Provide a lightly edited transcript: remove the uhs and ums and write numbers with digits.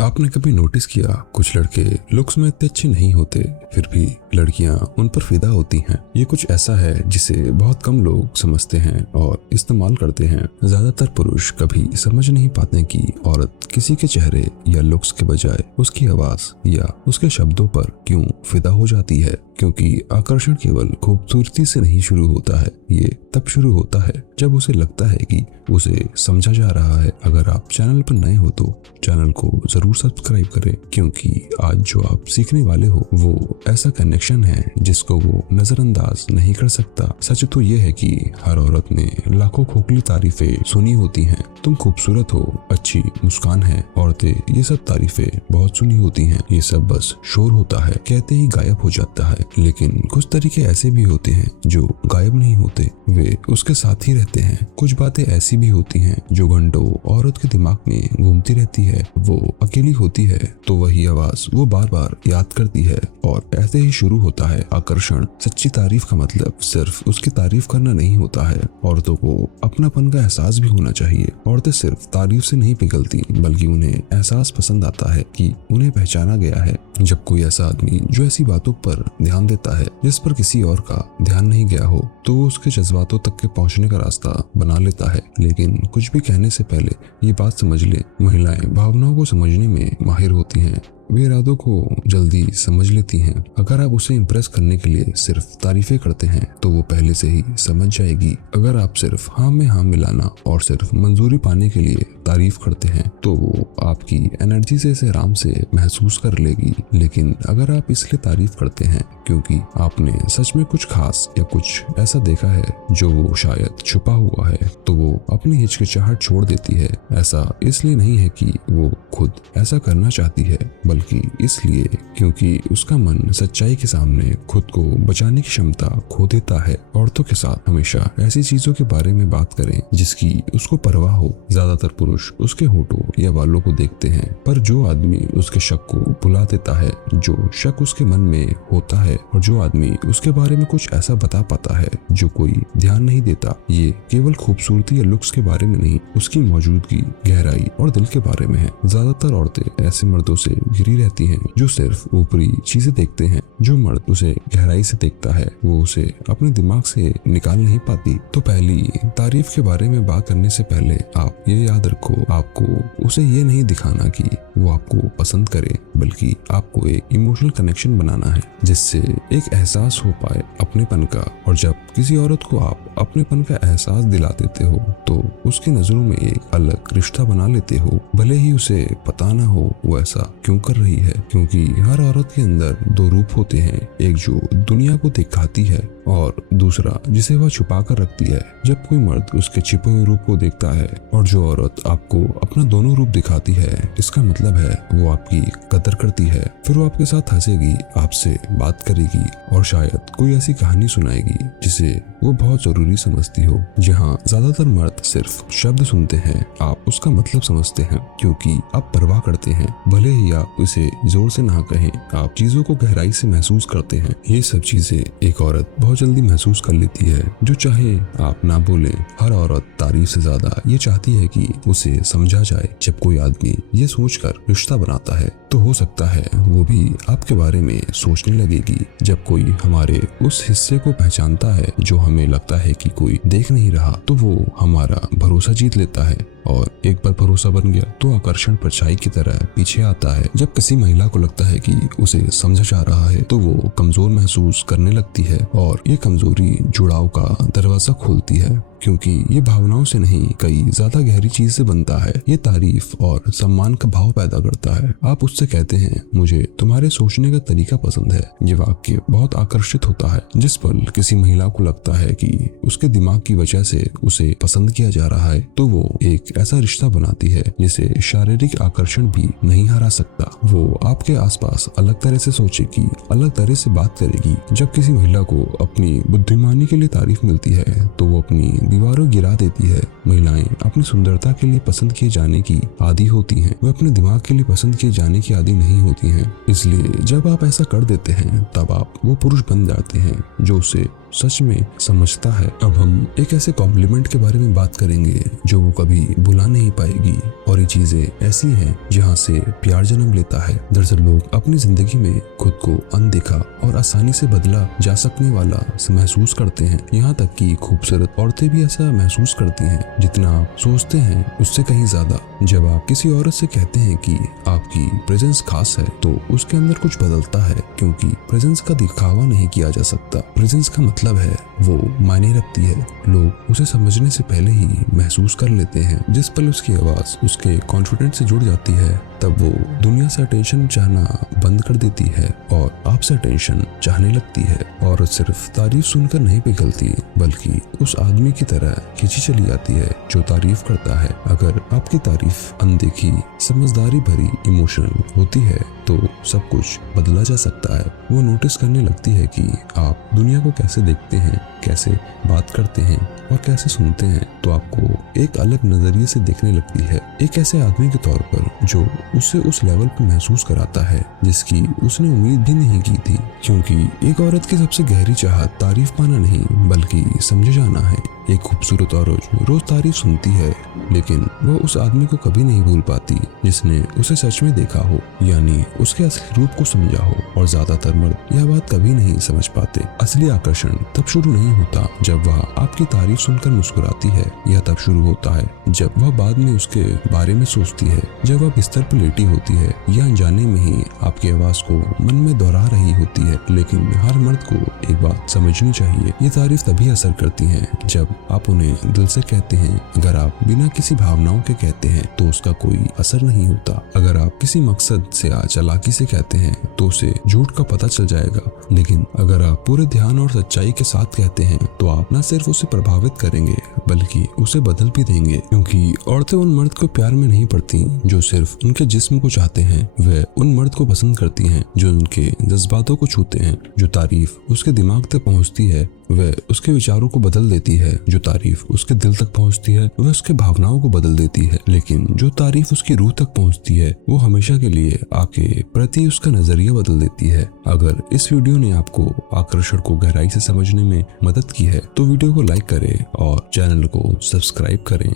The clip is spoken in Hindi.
आपने कभी नोटिस किया कुछ लड़के लुक्स में इतने अच्छे नहीं होते, फिर भी लड़कियां उन पर फिदा होती हैं। ये कुछ ऐसा है जिसे बहुत कम लोग समझते हैं और इस्तेमाल करते हैं। ज्यादातर पुरुष कभी समझ नहीं पाते कि औरत किसी के चेहरे या लुक्स के बजाय उसकी आवाज या उसके शब्दों पर क्यों फिदा हो जाती है। क्योंकि आकर्षण केवल खूबसूरती से नहीं शुरू होता है, ये तब शुरू होता है जब उसे लगता है कि उसे समझा जा रहा है। अगर आप चैनल पर नए हो तो चैनल को जरूर सब्सक्राइब करें, क्योंकि आज जो आप सीखने वाले हो वो ऐसा कनेक्शन है जिसको वो नजरअंदाज नहीं कर सकता। सच तो ये है कि हर औरत ने लाखों खोखली तारीफें सुनी होती हैं। तुम खूबसूरत हो, अच्छी मुस्कान है, औरतें ये सब तारीफें बहुत सुनी होती हैं। ये सब बस शोर होता है, कहते ही गायब हो जाता है। लेकिन कुछ तरीके ऐसे भी होते हैं जो गायब नहीं होते, वे उसके साथ ही रहते हैं। कुछ बातें ऐसी भी होती हैं जो घंटों औरत के दिमाग में घूमती रहती है। वो अकेली होती है तो वही आवाज वो बार बार याद करती है, और ऐसे ही शुरू होता है आकर्षण। सच्ची तारीफ का मतलब सिर्फ उसकी तारीफ करना नहीं होता है, औरतों को अपनापन का एहसास भी होना चाहिए। औरतें सिर्फ तारीफ से नहीं पिघलती, बल्कि उन्हें एहसास पसंद आता है कि उन्हें पहचाना गया है। जब कोई ऐसा आदमी जो ऐसी बातों पर ध्यान देता है जिस पर किसी और का ध्यान नहीं गया हो, तो वो उसके जज्बातों तक के पहुंचने का रास्ता बना लेता है। लेकिन कुछ भी कहने से पहले ये बात समझ ले, महिलाएं भावनाओं को समझने में माहिर होती हैं। वे इरादों को जल्दी समझ लेती हैं। अगर आप उसे इम्प्रेस करने के लिए सिर्फ तारीफें करते हैं तो वो पहले से ही समझ जाएगी। अगर आप सिर्फ हाँ में हाँ मिलाना और सिर्फ मंजूरी पाने के लिए तारीफ करते हैं तो वो आपकी एनर्जी से इसे आराम से महसूस कर लेगी। लेकिन अगर आप इसलिए तारीफ करते हैं क्योंकि आपने सच में कुछ खास या कुछ ऐसा देखा है जो वो शायद छुपा हुआ है, तो वो अपनी हिचकिचाहट छोड़ देती है। ऐसा इसलिए नहीं है कि वो खुद ऐसा करना चाहती है, बल्कि इसलिए क्योंकि उसका मन सच्चाई के सामने खुद को बचाने की क्षमता खो देता है। औरतों के साथ हमेशा ऐसी चीजों के बारे में बात करें जिसकी उसको परवाह हो। ज्यादातर पुरुष उसके होठों या बालों को देखते हैं, पर जो आदमी उसके शक को भुला देता है, जो शक उसके मन में होता है, और जो आदमी उसके बारे में कुछ ऐसा बता पाता है जो कोई ध्यान नहीं देता, ये केवल खूबसूरती या लुक्स के बारे में नहीं, उसकी मौजूदगी, गहराई और दिल के बारे में है। ज्यादातर औरतें ऐसे मर्दों से घिरी रहती हैं जो सिर्फ ऊपरी चीजें देखते हैं। जो मर्द उसे गहराई से देखता है वो उसे अपने दिमाग से निकाल नहीं पाती। तो पहली तारीफ के बारे में बात करने से पहले आप ये याद रखो, आपको उसे ये नहीं दिखाना कि वो आपको पसंद करे, बल्कि आपको एक इमोशनल कनेक्शन बनाना है जिससे एक एहसास हो पाए अपनेपन का। और जब किसी औरत को आप अपनेपन का एहसास दिला देते हो तो उसकी नजरों में एक अलग रिश्ता बना लेते हो, भले ही उसे पता ना हो वो ऐसा क्यों कर रही है। क्योंकि हर औरत के अंदर दो रूप होते हैं, एक जो दुनिया को दिखाती है और दूसरा जिसे वह छुपा कर रखती है। जब कोई मर्द उसके छिपे हुए रूप को देखता है और जो औरत आपको अपना दोनों रूप दिखाती है, इसका मतलब है वो आपकी कदर करती है। फिर वो आपके साथ हंसेगी, आपसे बात करेगी और शायद कोई ऐसी कहानी सुनाएगी जिसे वो बहुत जरूरी समझती हो। जहाँ ज्यादातर मर्द सिर्फ शब्द सुनते हैं, आप उसका मतलब समझते हैं क्योंकि आप परवाह करते हैं। भले ही आप उसे जोर से ना कहें, आप चीजों को गहराई से महसूस करते हैं। ये सब चीजें एक औरत बहुत जल्दी महसूस कर लेती है, जो चाहे आप ना बोले। हर औरत तारीफ से ज्यादा ये चाहती है कि उसे समझा जाए। जब कोई आदमी ये सोचकर रिश्ता बनाता है तो हो सकता है वो भी आपके बारे में सोचने लगेगी। जब कोई हमारे उस हिस्से को पहचानता है जो हमें लगता है कि कोई देख नहीं रहा, तो वो हमारा भरोसा जीत लेता है। और एक बार भरोसा बन गया तो आकर्षण परछाई की तरह पीछे आता है। जब किसी महिला को लगता है कि उसे समझा जा रहा है तो वो कमजोर महसूस करने लगती है, और ये कमजोरी जुड़ाव का दरवाजा खोलती है। क्योंकि ये भावनाओं से नहीं, कई ज्यादा गहरी चीज से बनता है। ये तारीफ और सम्मान का भाव पैदा करता है। आप उससे कहते हैं, मुझे तुम्हारे सोचने का तरीका पसंद है। ये वाक्य बहुत आकर्षित होता है। जिस पल किसी महिला को लगता है कि उसके दिमाग की वजह से उसे पसंद किया जा रहा है, तो वो एक ऐसा रिश्ता बनाती है जिसे शारीरिक आकर्षण भी नहीं हरा सकता। वो आपके आसपास अलग तरह से सोचेगी, अलग तरह से बात करेगी। जब किसी महिला को अपनी बुद्धिमानी के लिए तारीफ मिलती है तो वो अपनी दीवारों गिरा देती है। महिलाएं अपनी सुंदरता के लिए पसंद किए जाने की आदी होती हैं, वे अपने दिमाग के लिए पसंद किए जाने की आदी नहीं होती हैं। इसलिए जब आप ऐसा कर देते हैं तब आप वो पुरुष बन जाते हैं जो उसे सच में समझता है। अब हम एक ऐसे कॉम्प्लीमेंट के बारे में बात करेंगे जो वो कभी भुला नहीं पाएगी, और ये चीजें ऐसी हैं जहाँ से प्यार जन्म लेता है। दरअसल लोग अपनी जिंदगी में खुद को अनदेखा और आसानी से बदला जा सकने वाला महसूस करते हैं। यहाँ तक कि खूबसूरत औरतें भी ऐसा महसूस करती हैं। जितना आप सोचते हैं उससे कहीं ज्यादा। जब आप किसी औरत से कहते हैं कि आपकी प्रेजेंस खास है, तो उसके अंदर कुछ बदलता है, क्योंकि प्रेजेंस का दिखावा नहीं किया जा सकता। प्रेजेंस का मतलब है वो मायने रखती है। लोग उसे समझने से पहले ही महसूस कर लेते हैं। जिस पल उसकी आवाज उसके कॉन्फिडेंस से जुड़ जाती है, तब वो दुनिया से अटेंशन चाहना बंद कर देती है और आपसे अटेंशन चाहने लगती है। और सिर्फ तारीफ सुनकर नहीं पिघलती, बल्कि उस आदमी की तरह खींची चली जाती है जो तारीफ करता है। अगर आपकी तारीफ अनदेखी, समझदारी भरी, इमोशनल होती है, तो सब कुछ बदला जा सकता है। वो नोटिस करने लगती है कि आप दुनिया को कैसे देखते हैं, कैसे बात करते हैं और कैसे सुनते हैं, तो आपको एक अलग नजरिए से देखने लगती है। एक ऐसे आदमी के तौर पर जो उसे उस लेवल पर महसूस कराता है जिसकी उसने उम्मीद भी नहीं की थी। क्योंकि एक औरत की सबसे गहरी चाहत तारीफ पाना नहीं, बल्कि समझे जाना है। एक खूबसूरत औरत रोज तारीफ सुनती है, लेकिन वो उस आदमी को कभी नहीं भूल पाती जिसने उसे सच में देखा हो, यानी उसके असली रूप को समझा हो। और ज्यादातर मर्द यह बात कभी नहीं समझ पाते। असली आकर्षण तब शुरू नहीं होता जब वह आपकी तारीफ सुनकर मुस्कुराती है। यह तब शुरू होता है जब वह बाद में उसके बारे में सोचती है, जब वह बिस्तर पर लेटी होती है या अनजाने में ही आपकी आवाज को मन में दोहरा रही होती है। लेकिन हर मर्द को एक बात समझनी चाहिए, ये तारीफ तभी असर करती है जब आप उन्हें दिल से कहते हैं। अगर आप बिना किसी भावनाओं के कहते हैं तो उसका कोई असर नहीं होता। अगर आप किसी मकसद से या चालाकी से कहते हैं तो उसे झूठ का पता चल जाएगा। लेकिन अगर आप पूरे ध्यान और सच्चाई के साथ कहते हैं तो आप न सिर्फ उसे प्रभावित करेंगे, बल्कि उसे बदल भी देंगे। क्योंकि औरतें उन मर्द को प्यार में नहीं पड़ती जो सिर्फ उनके जिस्म को चाहते हैं। वह उन मर्द को पसंद करती हैं जो उनके जज्बातों को छूते हैं। जो तारीफ उसके दिमाग तक पहुंचती है वह उसके विचारों को बदल देती है। जो तारीफ उसके दिल तक पहुंचती है वह उसके भावनाओं को बदल देती है। लेकिन जो तारीफ उसकी रूह तक पहुंचती है वो हमेशा के लिए आपके प्रति उसका नजरिया बदल देती है। अगर इस वीडियो ने आपको आकर्षण को गहराई से समझने में मदद की है तो वीडियो को लाइक करें और चैनल को सब्सक्राइब करें।